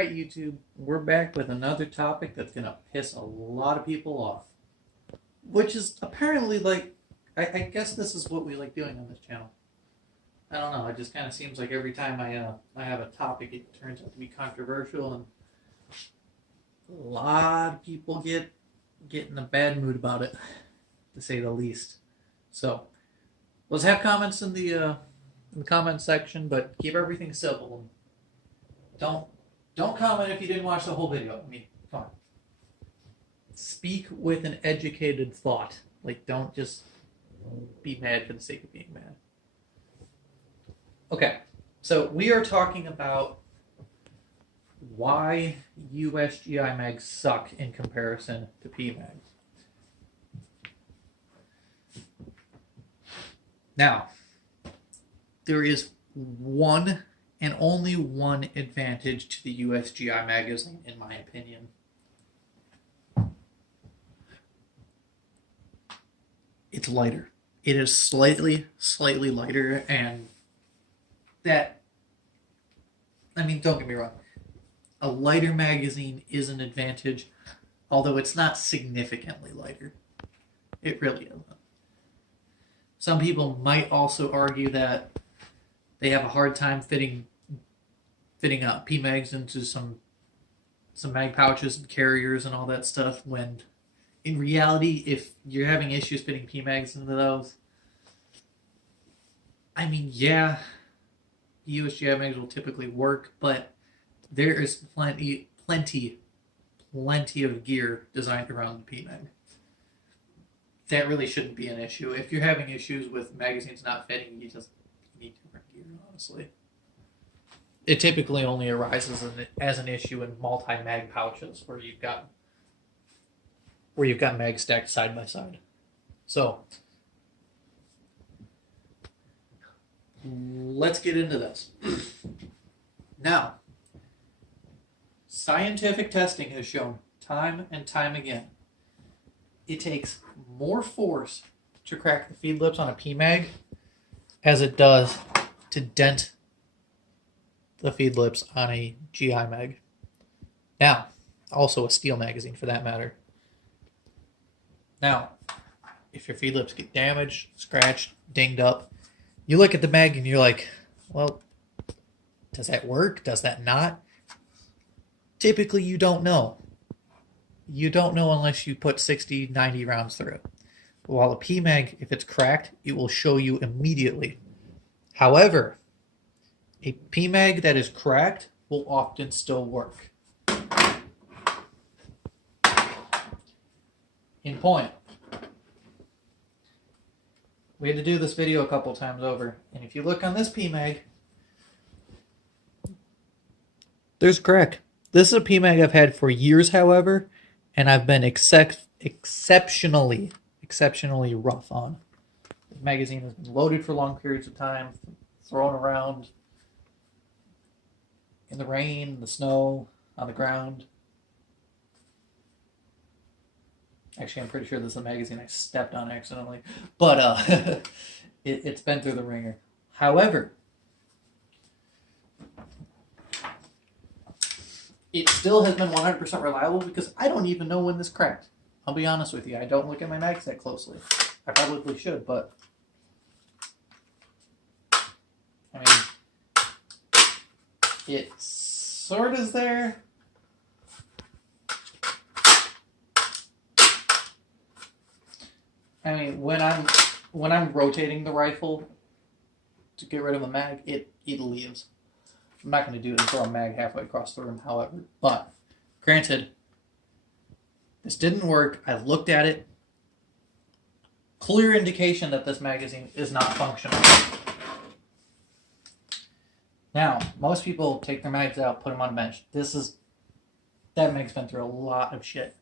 Alright, YouTube, we're back with another topic that's going to piss a lot of people off. Which is apparently like, I guess this is what we like doing on this channel. I don't know, it just kind of seems like every time I have a topic, it turns out to be controversial, and a lot of people get in a bad mood about it, to say the least. So, let's have comments in the comment section, but keep everything simple. Don't comment if you didn't watch the whole video. I mean, come on. Speak with an educated thought. Like, don't just be mad for the sake of being mad. Okay, so we are talking about why USGI mags suck in comparison to Pmags. Now, there is one and only one advantage to the USGI magazine, in my opinion. It's lighter. It is slightly lighter, and that, I mean, don't get me wrong. A lighter magazine is an advantage, although it's not significantly lighter. It really isn't. Some people might also argue that they have a hard time fitting out Pmags into some mag pouches and carriers and all that stuff, when in reality, if you're having issues fitting Pmags into those, I mean, yeah, USGI mags will typically work, but there is plenty of gear designed around the Pmag. That really shouldn't be an issue. If you're having issues with magazines not fitting, you just need different gear, honestly. It typically only arises as an issue in multi-mag pouches where you've got mags stacked side by side. So let's get into this. Now, scientific testing has shown time and time again it takes more force to crack the feed lips on a Pmag as it does to dent the feed lips on a GI mag. Now, also a steel magazine for that matter. Now, if your feed lips get damaged, scratched, dinged up, you look at the mag and you're like, well, does that work? Does that not? Typically, you don't know. You don't know unless you put 60, 90 rounds through it. While a Pmag, if it's cracked, it will show you immediately. However, a Pmag that is cracked will often still work. In point, we had to do this video a couple times over, and if you look on this Pmag, there's a crack. This is a Pmag I've had for years, however, and I've been exceptionally rough on. The magazine has been loaded for long periods of time, thrown around in the rain, the snow, on the ground. Actually, I'm pretty sure this is a magazine I stepped on accidentally. But it's been through the ringer. However, it still has been 100% reliable because I don't even know when this cracked. I'll be honest with you. I don't look at my mags that closely. I probably should, but I mean, it sort of is there. I mean, when I'm rotating the rifle to get rid of a mag, it leaves. I'm not going to do it and throw a mag halfway across the room, however. But, granted, this didn't work. I looked at it. Clear indication that this magazine is not functional. Now, most people take their mags out, put them on a bench. That mag's been through a lot of shit.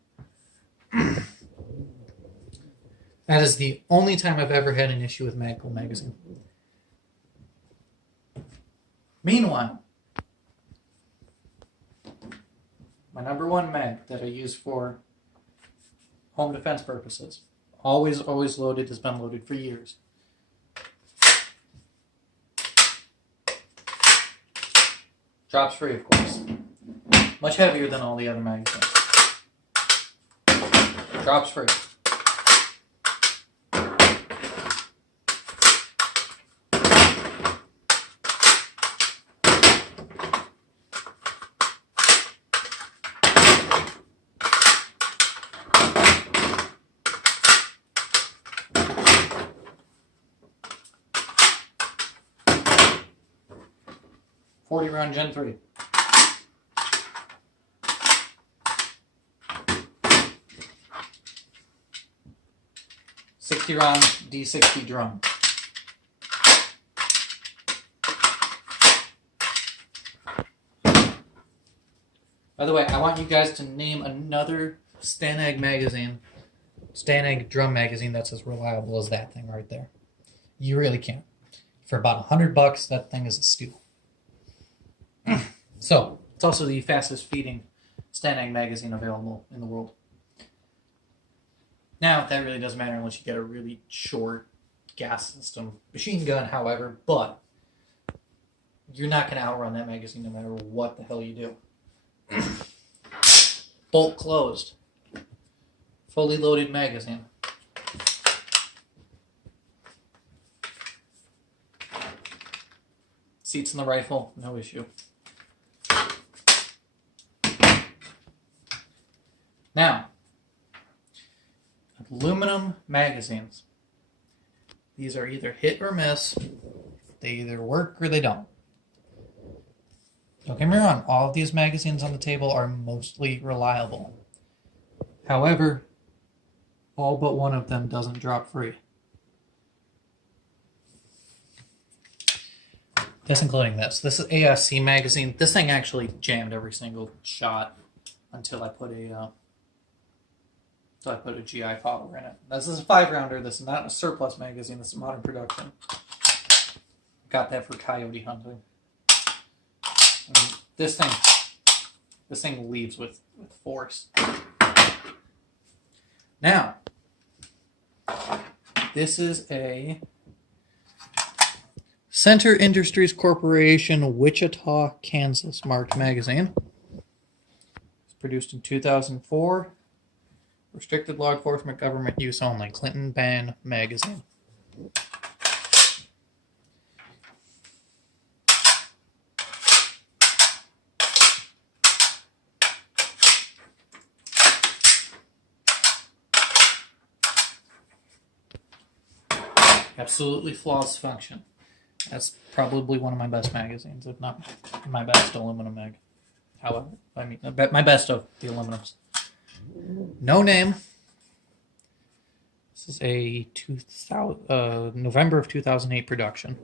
That is the only time I've ever had an issue with Magpul magazine. Meanwhile, my number one mag that I use for home defense purposes, always loaded, has been loaded for years. Drops free, of course. Much heavier than all the other magazines. Drops free. .40-round Gen 3. .60-round D60 drum. By the way, I want you guys to name another Stanag magazine, Stanag drum magazine that's as reliable as that thing right there. You really can't. For about $100, that thing is a steal. So, it's also the fastest feeding Stanag magazine available in the world. Now, that really doesn't matter unless you get a really short gas system machine gun, however, but you're not going to outrun that magazine no matter what the hell you do. Bolt closed. Fully loaded magazine. Seats in the rifle, no issue. Now, aluminum magazines. These are either hit or miss. They either work or they don't. Don't get me wrong, all of these magazines on the table are mostly reliable. However, all but one of them doesn't drop free. That's including this. This is ASC magazine. This thing actually jammed every single shot until I put a GI fodder in it. This is a 5-rounder. This is not a surplus magazine. This is modern production. Got that for coyote hunting. I mean, this thing leaves with force. Now, this is a Center Industries Corporation, Wichita, Kansas marked magazine. It's produced in 2004. Restricted law enforcement government use only. Clinton ban magazine. Absolutely flawless function. That's probably one of my best magazines, if not my best aluminum mag. However, I mean, my best of the aluminums. No name. This is a November of 2008 production.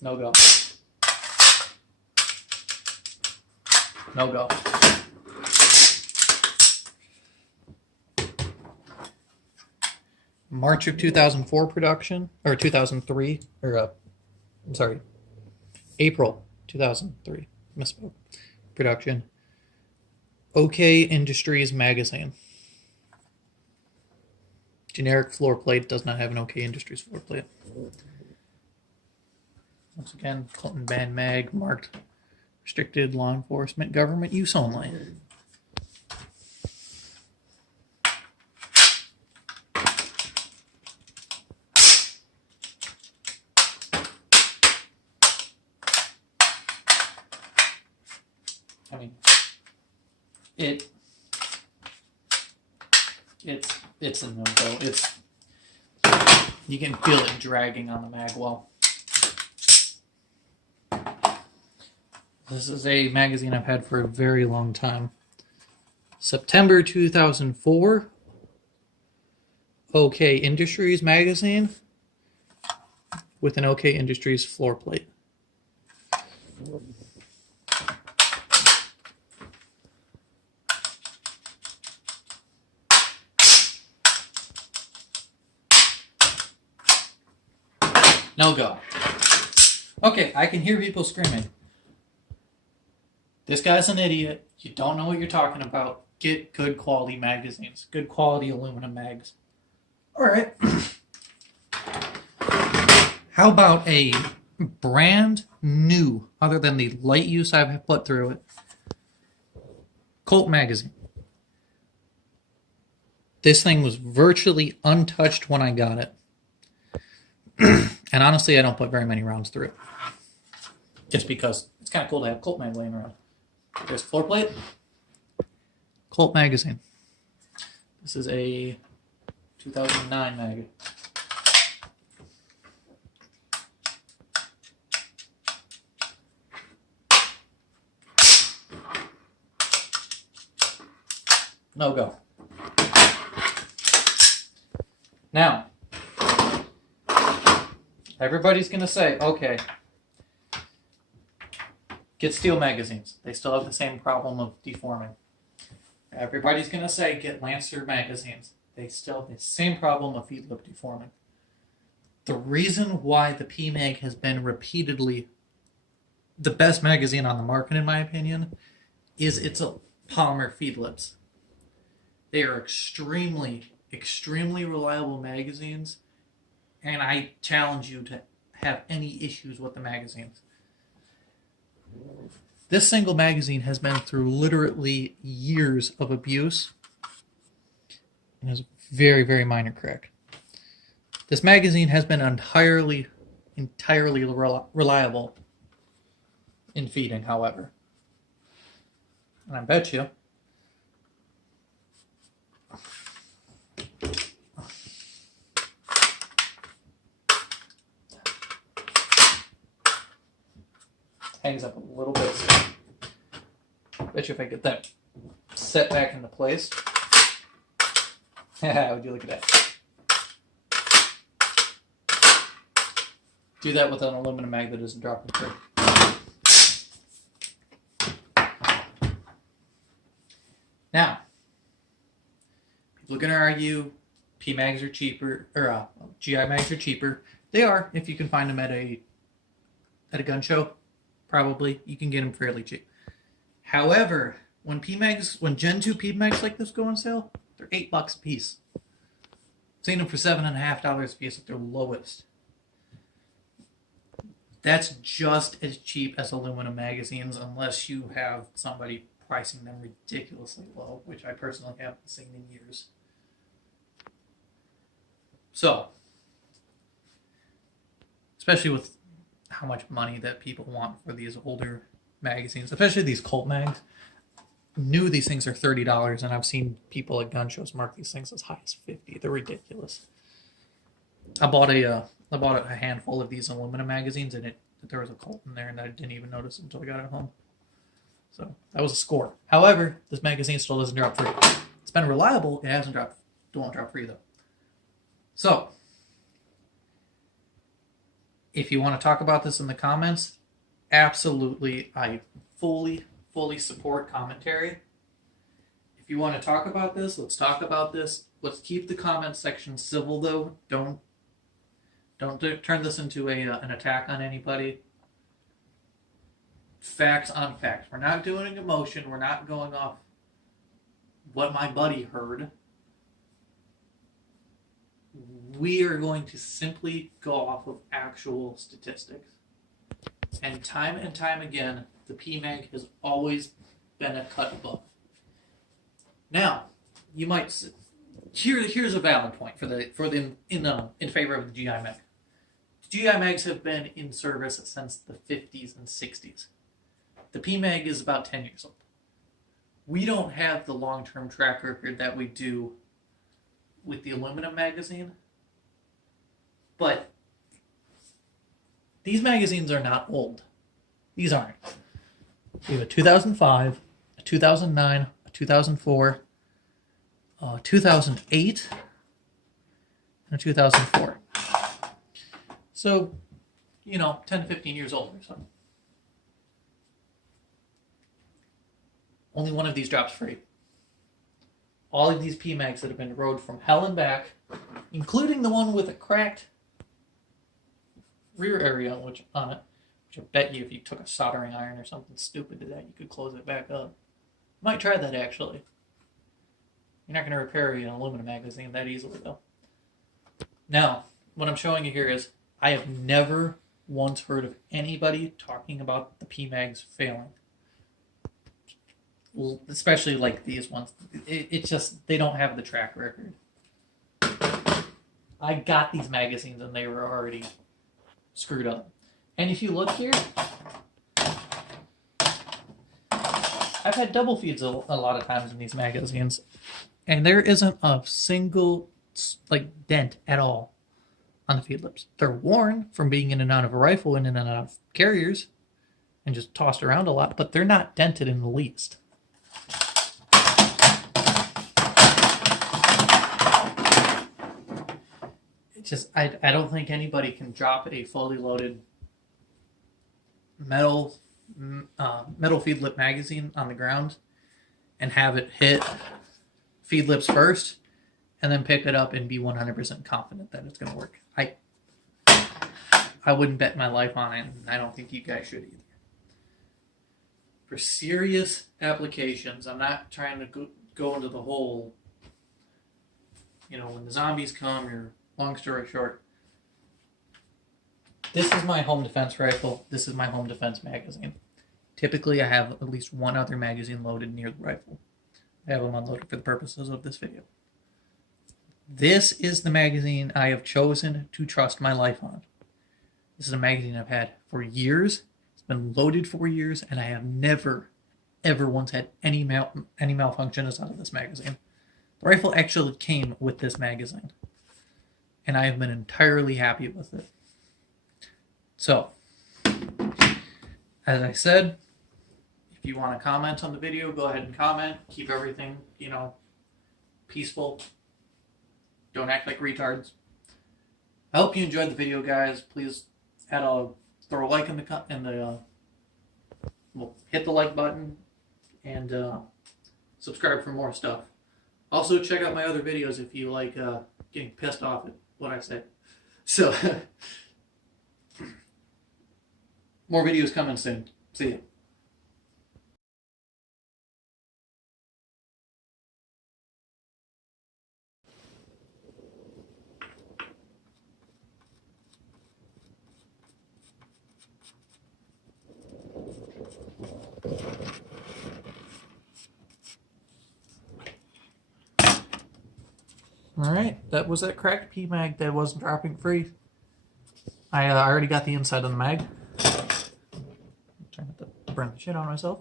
No go. No go. March of 2004 production, or 2003, or I'm sorry, April 2003, misspoke, production. OK Industries magazine. Generic floor plate, does not have an OK Industries floor plate. Once again, Clinton ban mag, marked restricted law enforcement government use only. I mean, it's a no-go. You can feel it dragging on the mag wall. This is a magazine I've had for a very long time. September 2004, OK Industries magazine with an OK Industries floor plate. No go. Okay, I can hear people screaming. This guy's an idiot. You don't know what you're talking about. Get good quality magazines. Good quality aluminum mags. Alright. How about a brand new, other than the light use I've put through it, Colt magazine. This thing was virtually untouched when I got it. And honestly, I don't put very many rounds through it. Just because it's kind of cool to have Colt mag laying around. There's floor plate. Colt magazine. This is a 2009 mag. No go. Now, everybody's going to say, okay, get steel magazines. They still have the same problem of deforming. Everybody's going to say, get Lancer magazines. They still have the same problem of feed lip deforming. The reason why the Pmag has been repeatedly the best magazine on the market, in my opinion, is it's a polymer feed lips. They are extremely, extremely reliable magazines, and I challenge you to have any issues with the magazines. This single magazine has been through literally years of abuse and is a very, very minor crack. This magazine has been entirely reliable in feeding, however. And I bet you hangs up a little bit. Bet you if I get that set back into place. Would you look at that? Do that with an aluminum mag that isn't dropping through. Now, people are going to argue Pmags are cheaper, or GI mags are cheaper. They are, if you can find them at a gun show. Probably you can get them fairly cheap. However, when Gen 2 Pmags like this go on sale, they're $8 a piece. I've seen them for $7.50 a piece at their lowest. That's just as cheap as aluminum magazines, unless you have somebody pricing them ridiculously low, which I personally haven't seen in years. So, especially with how much money that people want for these older magazines, especially these Colt mags. New these things are $30, and I've seen people at gun shows mark these things as high as $50. They're ridiculous. I bought a handful of these aluminum magazines, and there was a Colt in there, and I didn't even notice until I got it home. So that was a score. However, this magazine still doesn't drop free. It's been reliable. It hasn't dropped. Don't drop free though. So, if you want to talk about this in the comments, absolutely, I fully support commentary. If you want to talk about this, let's talk about this. Let's keep the comment section civil, though. Don't turn this into an attack on anybody. Facts on facts. We're not doing emotion. We're not going off what my buddy heard. We are going to simply go off of actual statistics. And time again, the Pmag has always been a cut above. Now, you might here's a valid point in favor of the GI mag. The GI mags have been in service since the 50s and 60s. The Pmag is about 10 years old. We don't have the long-term track record that we do with the aluminum magazine. But these magazines are not old. These aren't. We have a 2005, a 2009, a 2004, a 2008, and a 2004. So, 10 to 15 years old or something. Only one of these drops free. All of these Pmags that have been rode from hell and back, including the one with a cracked rear area on it, which I bet you if you took a soldering iron or something stupid to that, you could close it back up. Might try that, actually. You're not going to repair an aluminum magazine that easily, though. Now, what I'm showing you here is I have never once heard of anybody talking about the Pmags failing. Well, especially like these ones. It's just, they don't have the track record. I got these magazines and they were already screwed up. And if you look here, I've had double feeds a lot of times in these magazines, and there isn't a single like dent at all on the feed lips. They're worn from being in and out of a rifle and in and out of carriers and just tossed around a lot, but they're not dented in the least. It's just, I don't think anybody can drop a fully loaded metal feed lip magazine on the ground and have it hit feed lips first and then pick it up and be 100% confident that it's going to work. I wouldn't bet my life on it, and I don't think you guys should either. For serious applications, I'm not trying to go into the whole, when the zombies come, or long story short, this is my home defense rifle. This is my home defense magazine. Typically, I have at least one other magazine loaded near the rifle. I have them unloaded for the purposes of this video. This is the magazine I have chosen to trust my life on. This is a magazine I've had for years. It's been loaded for years, and I have never, ever once had any malfunction as out of this magazine. The rifle actually came with this magazine, and I have been entirely happy with it. So, as I said, if you want to comment on the video, go ahead and comment. Keep everything, peaceful. Don't act like retards. I hope you enjoyed the video, guys. Please throw a like hit the like button and subscribe for more stuff. Also, check out my other videos if you like getting pissed off at what I say. So, more videos coming soon. See ya. Alright, that was that cracked Pmag that wasn't dropping free. I already got the inside of the mag. I'm trying not to burn the shit on myself.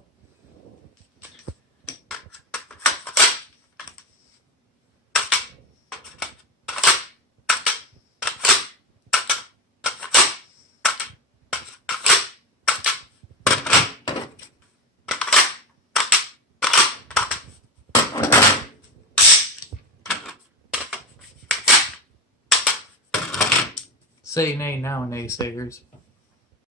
Say nay now, naysayers.